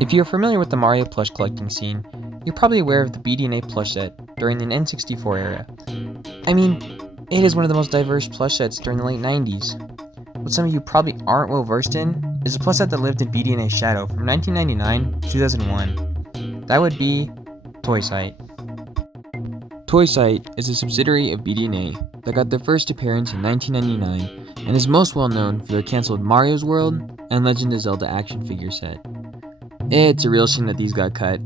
If you're familiar with the Mario plush collecting scene, you're probably aware of the BD&A plush set during the N64 era. I mean, it is one of the most diverse plush sets during the late 90s. What some of you probably aren't well versed in is a plush set that lived in BD&A's shadow from 1999 to 2001. That would be Toysite. Toysite is a subsidiary of BD&A that got their first appearance in 1999 and is most well known for their cancelled Mario's World and Legend of Zelda action figure set. It's a real shame that these got cut,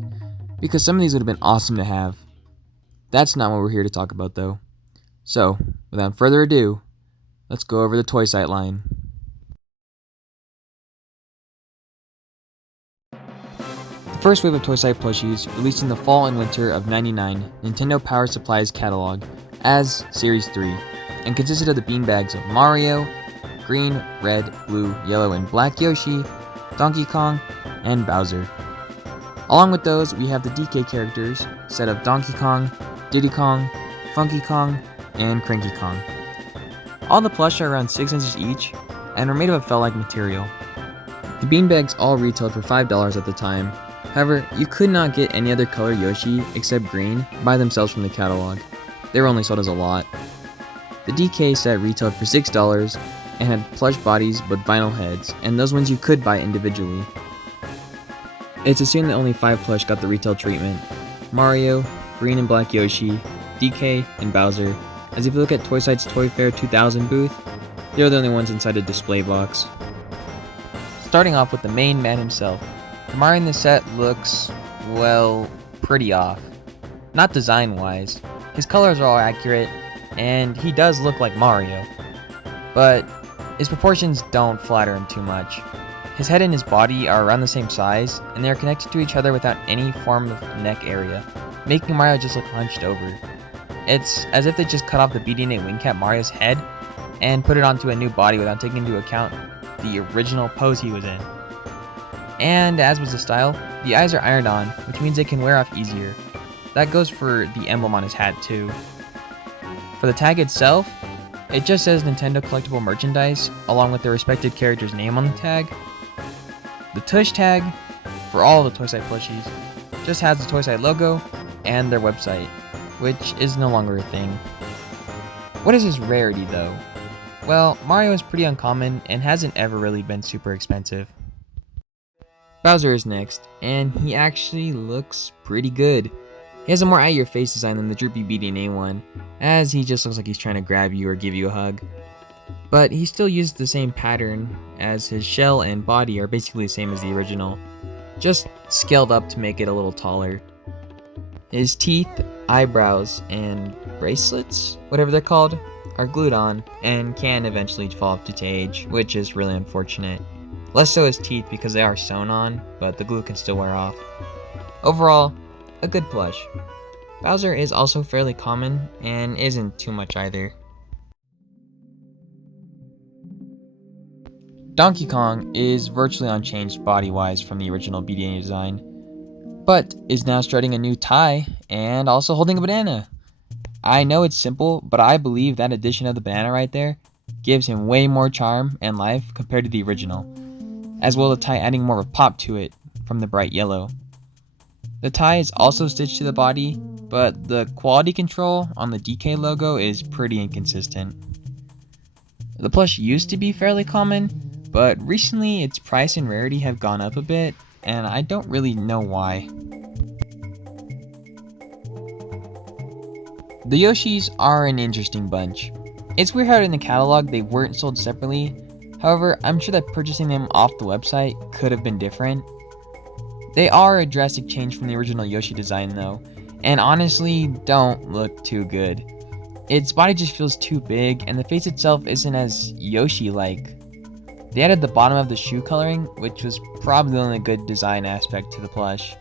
because some of these would have been awesome to have. That's not what we're here to talk about though. So, without further ado, let's go over the Toysite line. The first wave of Toysite plushies, released in the fall and winter of '99, Nintendo Power Supply's catalog as Series 3, and consisted of the beanbags of Mario, green, red, blue, yellow, and black Yoshi, Donkey Kong, and Bowser. Along with those, we have the DK characters, set of Donkey Kong, Diddy Kong, Funky Kong, and Cranky Kong. All the plush are around 6 inches each, and are made of a felt-like material. The beanbags all retailed for $5 at the time. However, you could not get any other color Yoshi except green by themselves from the catalog. They were only sold as a lot. The DK set retailed for $6 and had plush bodies but vinyl heads, and those ones you could buy individually. It's assumed that only 5 plush got the retail treatment: Mario, green and black Yoshi, DK, and Bowser, as if you look at Toysite's Toy Fair 2000 booth, they're the only ones inside a display box. Starting off with the main man himself, the Mario in this set looks, well, pretty off. Not design-wise. His colors are all accurate, and he does look like Mario. But his proportions don't flatter him too much. His head and his body are around the same size, and they are connected to each other without any form of neck area, making Mario just look hunched over. It's as if they just cut off the BD&A wing cap Mario's head and put it onto a new body without taking into account the original pose he was in. And as was the style, the eyes are ironed on, which means they can wear off easier. That goes for the emblem on his hat too. For the tag itself, it just says Nintendo Collectible Merchandise, along with the respected character's name on the tag. The tush tag, for all of the Toysite plushies, just has the Toysite logo and their website, which is no longer a thing. What is his rarity though? Well, Mario is pretty uncommon and hasn't ever really been super expensive. Bowser is next, and he actually looks pretty good. He has a more at-your-face design than the droopy BD&A one, as he just looks like he's trying to grab you or give you a hug. But he still uses the same pattern, as his shell and body are basically the same as the original, just scaled up to make it a little taller. His teeth, eyebrows, and bracelets, whatever they're called, are glued on and can eventually fall off due to age, which is really unfortunate. Less so his teeth because they are sewn on, but the glue can still wear off. Overall, a good plush. Bowser is also fairly common and isn't too much either. Donkey Kong is virtually unchanged body-wise from the original BD&A design, but is now strutting a new tie and also holding a banana. I know it's simple, but I believe that addition of the banana right there gives him way more charm and life compared to the original, as well as the tie adding more of a pop to it from the bright yellow. The tie is also stitched to the body, but the quality control on the DK logo is pretty inconsistent. The plush used to be fairly common, but recently its price and rarity have gone up a bit, and I don't really know why. The Yoshis are an interesting bunch. It's weird how in the catalog they weren't sold separately. However, I'm sure that purchasing them off the website could have been different. They are a drastic change from the original Yoshi design though, and honestly don't look too good. Its body just feels too big, and the face itself isn't as Yoshi-like. They added the bottom of the shoe coloring, which was probably the only good design aspect to the plush.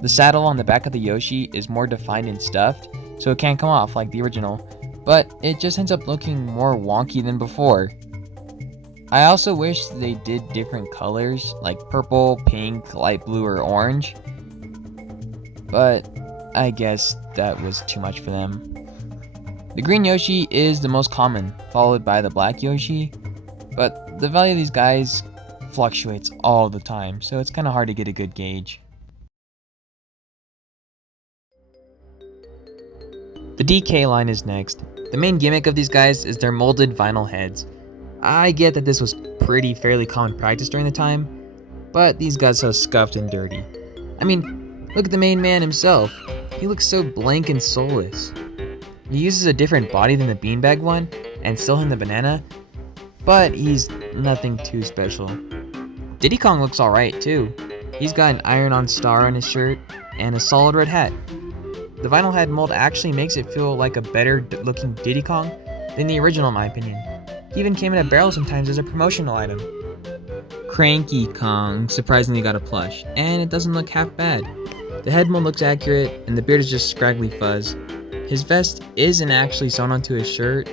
The saddle on the back of the Yoshi is more defined and stuffed, so it can't come off like the original, but it just ends up looking more wonky than before. I also wish they did different colors, like purple, pink, light blue, or orange, but I guess that was too much for them. The green Yoshi is the most common, followed by the black Yoshi, but the value of these guys fluctuates all the time, so it's kind of hard to get a good gauge. The DK line is next. The main gimmick of these guys is their molded vinyl heads. I get that this was fairly common practice during the time, but these guys are scuffed and dirty. I mean, look at the main man himself. He looks so blank and soulless. He uses a different body than the beanbag one, and still in the banana, but he's nothing too special. Diddy Kong looks alright too. He's got an iron-on star on his shirt, and a solid red hat. The vinyl head mold actually makes it feel like a better looking Diddy Kong than the original in my opinion. He even came in a barrel sometimes as a promotional item. Cranky Kong surprisingly got a plush, and it doesn't look half bad. The head mold looks accurate, and the beard is just scraggly fuzz. His vest isn't actually sewn onto his shirt,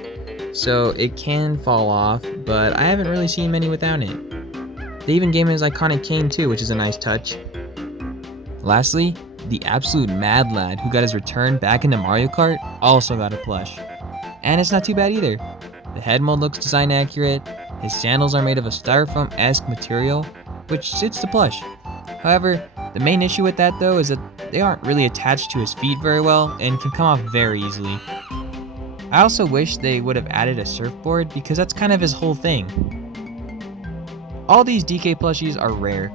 so it can fall off, but I haven't really seen many without it. They even gave him his iconic cane too, which is a nice touch. Lastly, the absolute mad lad who got his return back into Mario Kart also got a plush. And it's not too bad either. The head mold looks design accurate, his sandals are made of a styrofoam-esque material, which suits the plush. However, the main issue with that though is that they aren't really attached to his feet very well and can come off very easily. I also wish they would have added a surfboard because that's kind of his whole thing. All these DK plushies are rare,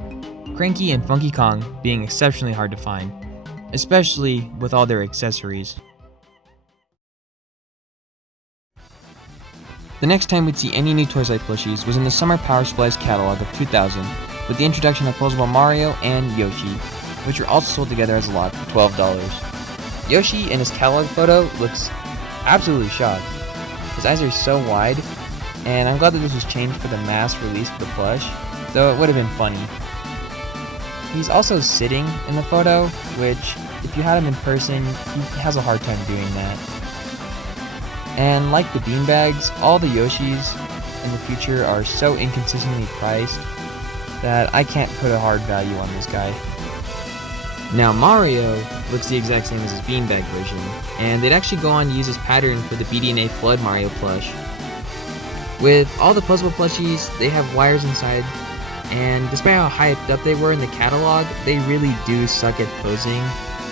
Cranky and Funky Kong being exceptionally hard to find, especially with all their accessories. The next time we'd see any new Toysite plushies was in the Summer Power Supplies catalog of 2000 with the introduction of Posable Mario and Yoshi, which were also sold together as a lot for $12. Yoshi in his catalog photo looks absolutely shocked. His eyes are so wide, and I'm glad that this was changed for the mass release of the plush, though it would have been funny. He's also sitting in the photo, which, if you had him in person, he has a hard time doing that. And like the beanbags, all the Yoshis in the future are so inconsistently priced that I can't put a hard value on this guy. Now Mario looks the exact same as his beanbag version, and they'd actually go on to use this pattern for the BDNA Flood Mario plush. With all the Posable plushies, they have wires inside, and despite how hyped up they were in the catalog, they really do suck at posing,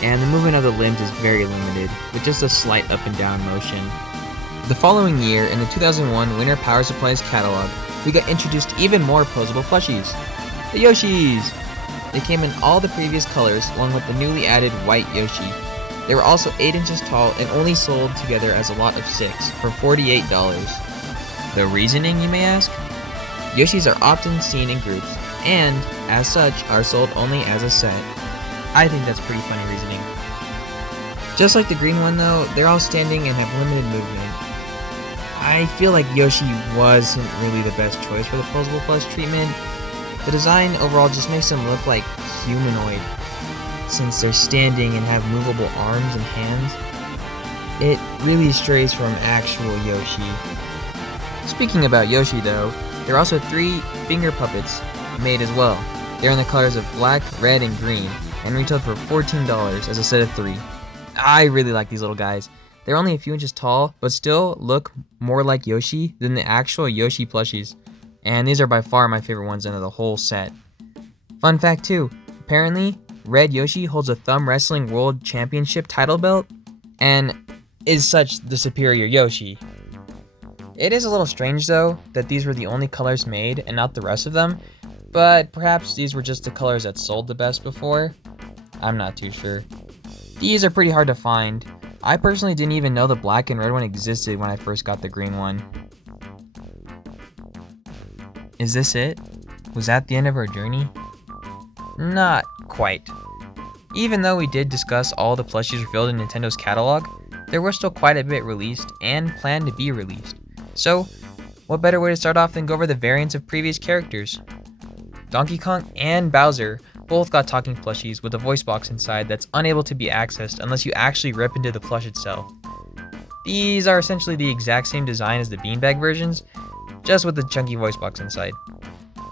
and the movement of the limbs is very limited, with just a slight up and down motion. The following year, in the 2001 Winter Power Supplies catalog, we got introduced even more posable plushies. The Yoshis! They came in all the previous colors, along with the newly added white Yoshi. They were also 8 inches tall and only sold together as a lot of 6 for $48. The reasoning, you may ask? Yoshis are often seen in groups, and, as such, are sold only as a set. I think that's pretty funny reasoning. Just like the green one though, they're all standing and have limited movement. I feel like Yoshi wasn't really the best choice for the Posable Plus treatment. The design overall just makes them look like humanoid, since they're standing and have movable arms and hands. It really strays from actual Yoshi. Speaking about Yoshi though, there are also 3 finger puppets made as well. They're in the colors of black, red, and green, and retailed for $14 as a set of 3. I really like these little guys. They're only a few inches tall, but still look more like Yoshi than the actual Yoshi plushies. And these are by far my favorite ones out of the whole set. Fun fact too, apparently, Red Yoshi holds a Thumb Wrestling World Championship title belt, and is such the superior Yoshi. It is a little strange though, that these were the only colors made and not the rest of them, but perhaps these were just the colors that sold the best before? I'm not too sure. These are pretty hard to find. I personally didn't even know the black and red one existed when I first got the green one. Is this it? Was that the end of our journey? Not quite. Even though we did discuss all the plushies revealed in Nintendo's catalog, there were still quite a bit released and planned to be released. So, what better way to start off than go over the variants of previous characters? Donkey Kong and Bowser both got talking plushies with a voice box inside that's unable to be accessed unless you actually rip into the plush itself. These are essentially the exact same design as the beanbag versions, just with the chunky voice box inside.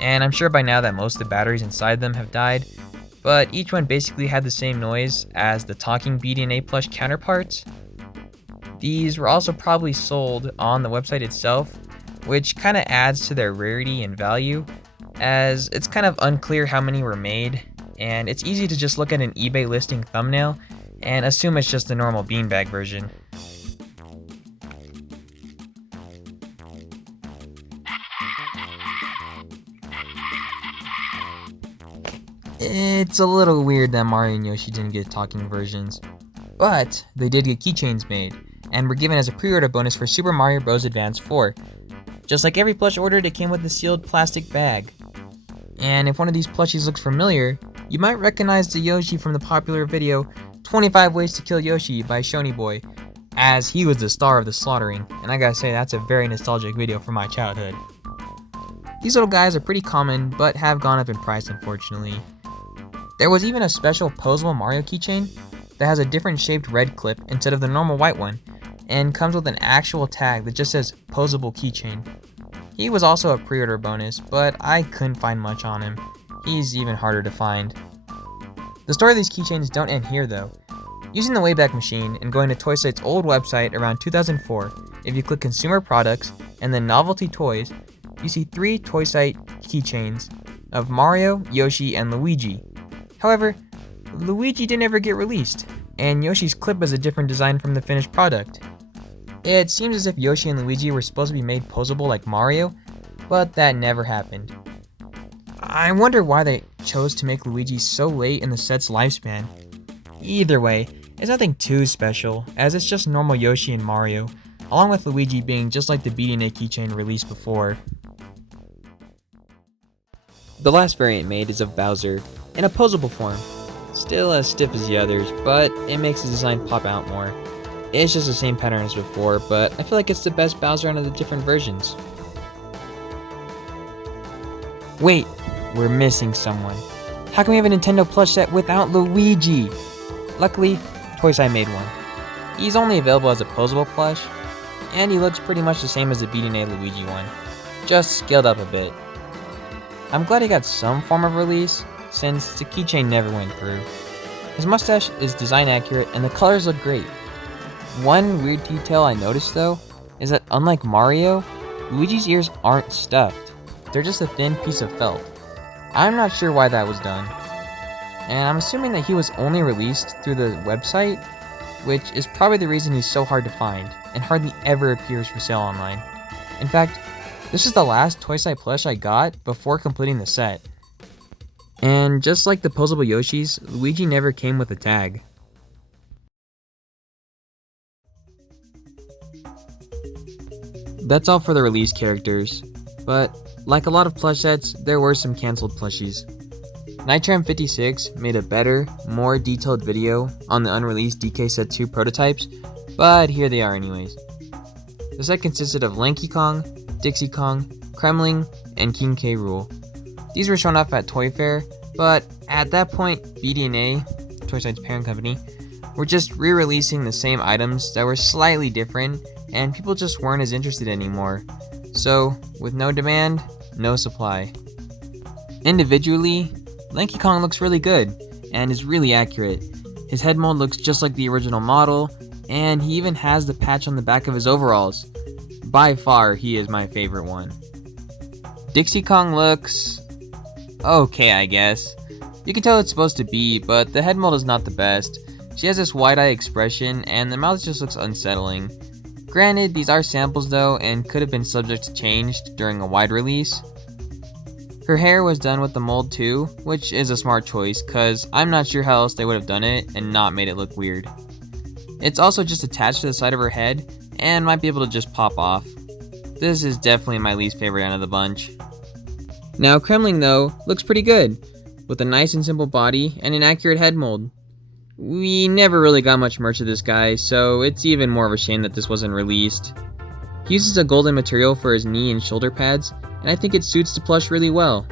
And I'm sure by now that most of the batteries inside them have died, but each one basically had the same noise as the talking BDNA plush counterparts. These were also probably sold on the website itself, which kind of adds to their rarity and value, as it's kind of unclear how many were made, and it's easy to just look at an eBay listing thumbnail and assume it's just the normal beanbag version. It's a little weird that Mario and Yoshi didn't get talking versions, but they did get keychains made, and were given as a pre-order bonus for Super Mario Bros. Advance 4. Just like every plush ordered, it came with a sealed plastic bag. And if one of these plushies looks familiar, you might recognize the Yoshi from the popular video 25 Ways to Kill Yoshi by Shoney Boy, as he was the star of the slaughtering, and I gotta say that's a very nostalgic video from my childhood. These little guys are pretty common, but have gone up in price unfortunately. There was even a special Posable Mario keychain that has a different shaped red clip instead of the normal white one, and comes with an actual tag that just says Posable Keychain. He was also a pre-order bonus, but I couldn't find much on him. He's even harder to find. The story of these keychains don't end here though. Using the Wayback Machine and going to Toysite's old website around 2004, if you click Consumer Products and then Novelty Toys, you see 3 Toysite keychains of Mario, Yoshi, and Luigi. However, Luigi didn't ever get released, and Yoshi's clip is a different design from the finished product. It seems as if Yoshi and Luigi were supposed to be made posable like Mario, but that never happened. I wonder why they chose to make Luigi so late in the set's lifespan. Either way, it's nothing too special, as it's just normal Yoshi and Mario, along with Luigi being just like the BDNA keychain released before. The last variant made is of Bowser, in a posable form. Still as stiff as the others, but it makes the design pop out more. It's just the same pattern as before, but I feel like it's the best Bowser out of the different versions. Wait, we're missing someone. How can we have a Nintendo plush set without Luigi? Luckily, Toysite made one. He's only available as a posable plush, and he looks pretty much the same as the BDNA Luigi one, just scaled up a bit. I'm glad he got some form of release, since the keychain never went through. His mustache is design accurate and the colors look great. One weird detail I noticed though, is that unlike Mario, Luigi's ears aren't stuffed. They're just a thin piece of felt. I'm not sure why that was done. And I'm assuming that he was only released through the website, which is probably the reason he's so hard to find, and hardly ever appears for sale online. In fact, this is the last Toysite plush I got before completing the set. And just like the posable Yoshis, Luigi never came with a tag. That's all for the release characters, but like a lot of plush sets, there were some cancelled plushies. Nitram56 made a better, more detailed video on the unreleased DK Set 2 prototypes, but here they are anyways. The set consisted of Lanky Kong, Dixie Kong, Kremling, and King K. Rool. These were shown off at Toy Fair, but at that point, BDNA, Toysite's parent company, were just re-releasing the same items that were slightly different, and people just weren't as interested anymore. So, with no demand, no supply. Individually, Lanky Kong looks really good, and is really accurate. His head mold looks just like the original model, and he even has the patch on the back of his overalls. By far, he is my favorite one. Dixie Kong looks okay, I guess. You can tell it's supposed to be, but the head mold is not the best. She has this wide-eye expression, and the mouth just looks unsettling. Granted, these are samples though, and could have been subject to change during a wide release. Her hair was done with the mold too, which is a smart choice, cause I'm not sure how else they would have done it and not made it look weird. It's also just attached to the side of her head, and might be able to just pop off. This is definitely my least favorite out of the bunch. Now Kremling though, looks pretty good, with a nice and simple body and an accurate head mold. We never really got much merch of this guy, so it's even more of a shame that this wasn't released. He uses a golden material for his knee and shoulder pads, and I think it suits the plush really well.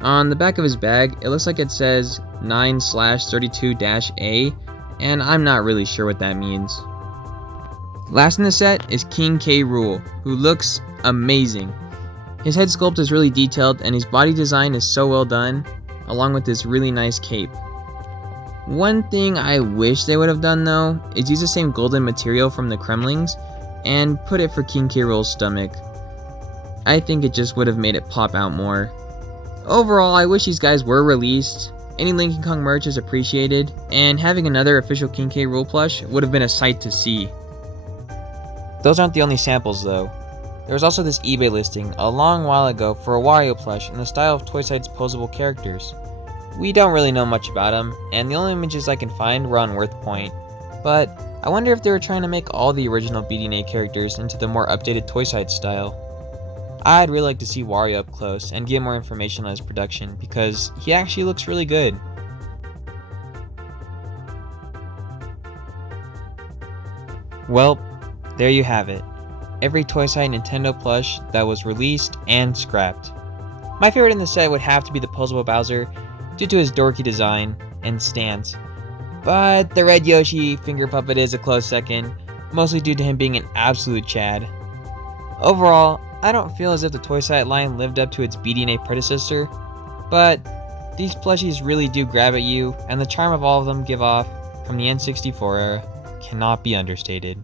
On the back of his bag, it looks like it says 9/32-A, and I'm not really sure what that means. Last in the set is King K. Rool, who looks amazing. His head sculpt is really detailed, and his body design is so well done, along with this really nice cape. One thing I wish they would have done though, is use the same golden material from the Kremlings, and put it for King K. Rool's stomach. I think it just would have made it pop out more. Overall, I wish these guys were released. Any Lincoln Kong merch is appreciated, and having another official King K. Rool plush would have been a sight to see. Those aren't the only samples though. There was also this eBay listing a long while ago for a Wario plush in the style of Toysite's Posable characters. We don't really know much about him, and the only images I can find were on WorthPoint, but I wonder if they were trying to make all the original BDNA characters into the more updated Toysite style. I'd really like to see Wario up close and get more information on his production because he actually looks really good. Well, there you have it. Every Toysite Nintendo plush that was released and scrapped. My favorite in the set would have to be the Posable Bowser due to his dorky design and stance, but the red Yoshi finger puppet is a close second, mostly due to him being an absolute Chad. Overall, I don't feel as if the Toysite line lived up to its BDNA predecessor, but these plushies really do grab at you, and the charm of all of them give off from the N64 era cannot be understated.